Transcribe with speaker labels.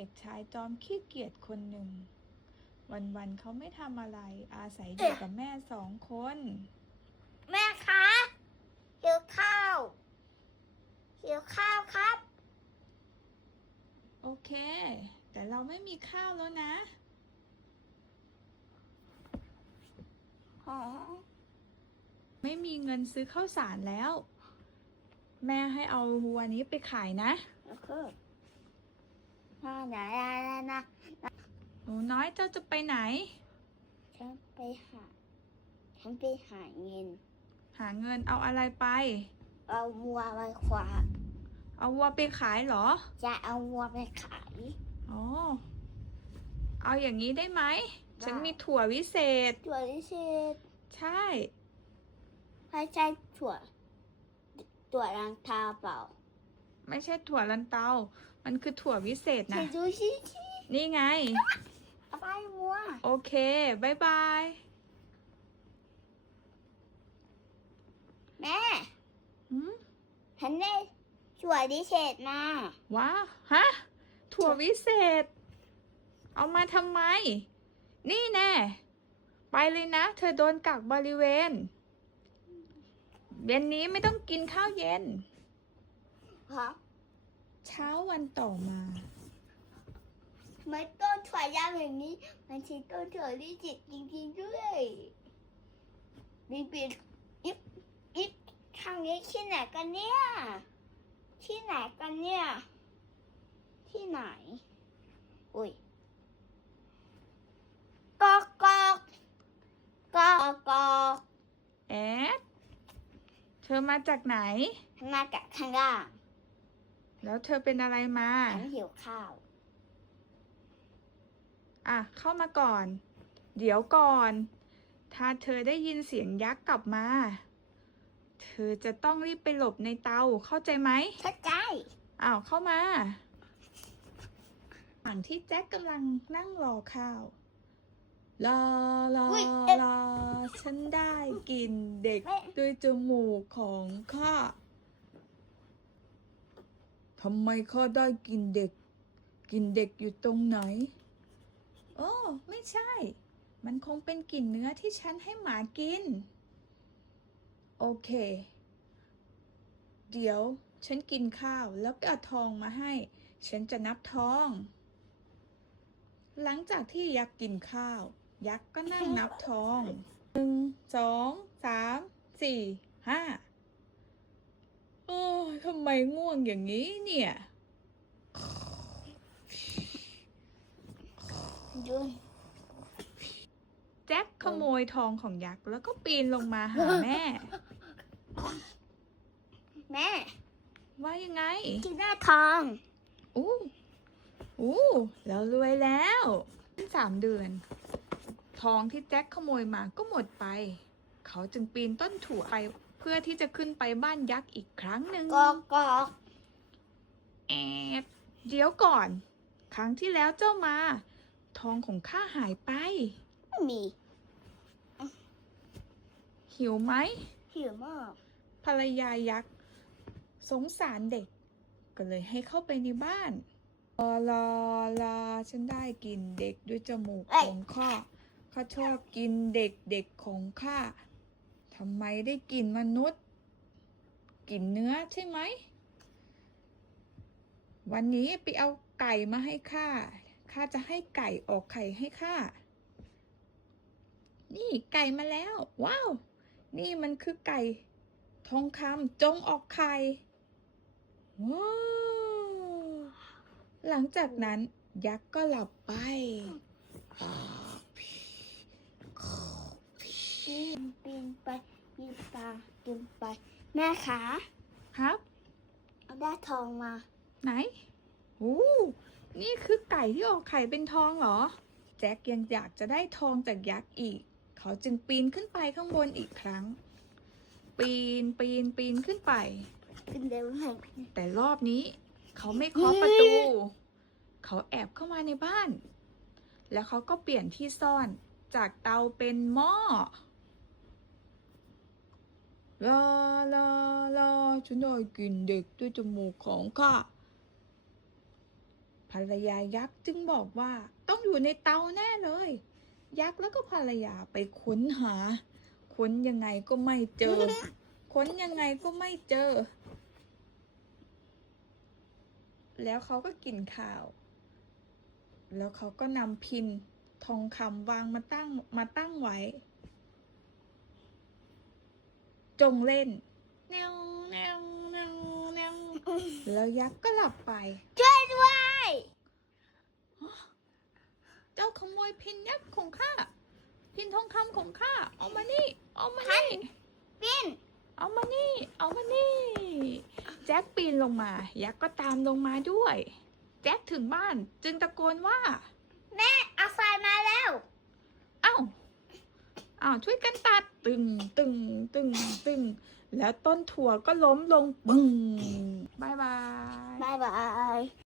Speaker 1: เด็กชายจอมขี้เกียจคนหนึ่ง วันๆเขาไม่ทำอะไร อาศัยอยู่กับแม่สองคน
Speaker 2: แม่คะหิวข้าวหิวข้าวครับ
Speaker 1: โอเค แต่เราไม่มีข้าวแล้วนะ
Speaker 2: อ๋อ
Speaker 1: ไม่มีเงินซื้อข้าวสารแล้ว แม่ให้เอาวัวนี้ไปขายนะ
Speaker 2: แล้วก็ น่าไหนอะไรนะ
Speaker 1: หนูน้อยเจ้าจะไปไหน
Speaker 2: ฉันไปหา ฉันไปหาเงิน
Speaker 1: หาเงินเอาอะไรไป
Speaker 2: เอาวัวไปขวา
Speaker 1: เอาวัวไปขายเหรอ
Speaker 2: จะเอาวัวไปขาย
Speaker 1: อ๋อเอาอย่างนี้ได้ไหม
Speaker 2: ได้
Speaker 1: ฉันมีถั่ววิเศษ
Speaker 2: ถั่วลิเศษ
Speaker 1: ใช่
Speaker 2: ให้ใช้ถั่ว ถั่วรังทาเปล่า
Speaker 1: ไม่ใช่ถั่วลันเตา มันคือถั่ววิเศษ
Speaker 2: ใช่
Speaker 1: นะ
Speaker 2: ดูสิสิ
Speaker 1: นี่ไง
Speaker 2: เอาไปวัว
Speaker 1: โอเคบายบาย
Speaker 2: แม่
Speaker 1: หืม
Speaker 2: ฉันได้ถั่วลิเศษมา
Speaker 1: ว้าวฮะ ถั่ววิเศษ เอามาทำไม นี่แน่ ไปเลยนะ เธอโดนกักบริเวณ เย็นนี้ไม่ต้องกินข้าวเย็น
Speaker 2: ฮะ
Speaker 1: เช้าวันต่อมา
Speaker 2: ทำไมต้นถั่วยาวอย่างนี้ มันใช่ต้นถั่วลิเศษจริงๆด้วยมีปีกอิบอิบทางนี้ที่ไหนกันเนี่ย ที่ไหนกันเนี่ย ที่ไหน อุ้ยกอกกอกกอกกอก
Speaker 1: แอดเธอมาจากไหน
Speaker 2: มากับข้างล่าง
Speaker 1: แล้วเธอเป็นอะไรมา
Speaker 2: ฉันหิวข้าว
Speaker 1: อะ เข้ามาก่อน เดี๋ยวก่อน ถ้าเธอได้ยินเสียงยักษ์กลับมา เธอจะต้องรีบไปหลบในเตาเข้าใจไหม
Speaker 2: เข้าใจ
Speaker 1: อ้าวเข้ามาหลังที่แจ็คกำลังนั่งรอข้าวรอรอ
Speaker 2: อุ๊ยเอ๊ะ
Speaker 1: รอฉันได้กลินเด็ก
Speaker 2: แม่
Speaker 1: ด้วยจมูกของข้า ทำไมข้าได้กินเด็ก กินเด็กอยู่ตรงไหน โอ้ไม่ใช่ มันคงเป็นกลิ่นเนื้อที่ฉันให้หมากิน โอเค เดี๋ยวฉันกินข้าวแล้วก็เอาทองมาให้ ฉันจะนับทอง หลังจากที่ยักษ์กินข้าว ยักษ์ก็นั่งนับทองหนึ่งสองสามสี่ห้า โอ้ยทำไมง่วงอย่างนี้เนี่ย
Speaker 2: ยุน
Speaker 1: แจ็คขโมยทองของยักษ์แล้วก็ปีนลงมาหาแม่
Speaker 2: แม่
Speaker 1: ว่ายังไง
Speaker 2: กินหน้าทอง
Speaker 1: อู้อู้แล้วรวยแล้วสามเดือน ทองที่แจ็คขโมยมาก็หมดไป เขาจึงปีนต้นถั่วไป เพื่อที่จะขึ้นไปบ้านยักษ์อีกครั้งหนึ่ง
Speaker 2: กอกกอก
Speaker 1: แอบเดี๋ยวก่อน ครั้งที่แล้วเจ้ามา ทองของข้าหายไป
Speaker 2: ไม่มี
Speaker 1: หิวไหม
Speaker 2: หิวมาก
Speaker 1: ภรรยายักษ์สงสารเด็ก ก็เลยให้เข้าไปในบ้านลาลาลาฉันได้กินเด็กด้วยจมูกของข้าข้าชอบกินเด็กเด็กของข้า ทำไมได้กลิ่นมนุษย์กินเนื้อใช่ไหม วันนี้ไปเอาไก่มาให้ข้า ข้าจะให้ไก่ออกไข่ให้ข้า นี่ไก่มาแล้ว ว้าว นี่มันคือไก่ทองคำจงออกไข่ ว้าว หลังจากนั้นยักษ์ก็หลับไป
Speaker 2: นปีนไปปีนป ลาปีนไป แม่คะ
Speaker 1: ครับ
Speaker 2: เอาได้ทองมา
Speaker 1: ไหนโอ้นี่คือไก่ที่ออกไข่เป็นทองเหรอ แจ็คยังอยากจะได้ทองจากยักษ์อีก เขาจึงปีนขึ้นไปข้างบนอีกครั้ง ปีนปีนปีนขึ้นไป
Speaker 2: ขึ้นเร็วหน่อย
Speaker 1: แต่รอบนี้ เขาไม่เคาะประตู เขาแอบเข้ามาในบ้าน แล้วเขาก็เปลี่ยนที่ซ่อนจากเตาเป็นหม้อ ลาลาลาฉันได้กลินเด็กด้วยจมูกของข้าภรรยายักษ์จึงบอกว่า ต้องอยู่ในเตาแน่เลย ยักษ์แล้วก็ภรรยาไปค้นหา ค้นยังไงก็ไม่เจอ ค้นยังไงก็ไม่เจอ แล้วเขาก็กินข้าว แล้วเขาก็นำพินทองคำวางมาตั้งมาตั้งไว้ จงเล่นแนวแนวแนวแนวแล้วยักษ์ก็หลับไป
Speaker 2: ช่วยด้วย
Speaker 1: เจ้าขโมยพินยักษ์ของข้าพินทองคำของข้าเอามานี่ เอามานี่
Speaker 2: ปิน
Speaker 1: เอามานี่ เอามานี่ แจ็คปีนลงมา ยักษ์ก็ตามลงมาด้วย แจ็คถึงบ้านจึงตะโกนว่า
Speaker 2: แม่เอาไฟมาแล้ว
Speaker 1: เอ้า อ้าวช่วยกันตัดตึงตึงตึงตึง แล้วต้นถั่วก็ล้มลงปึ้งบายบาย
Speaker 2: บายบาย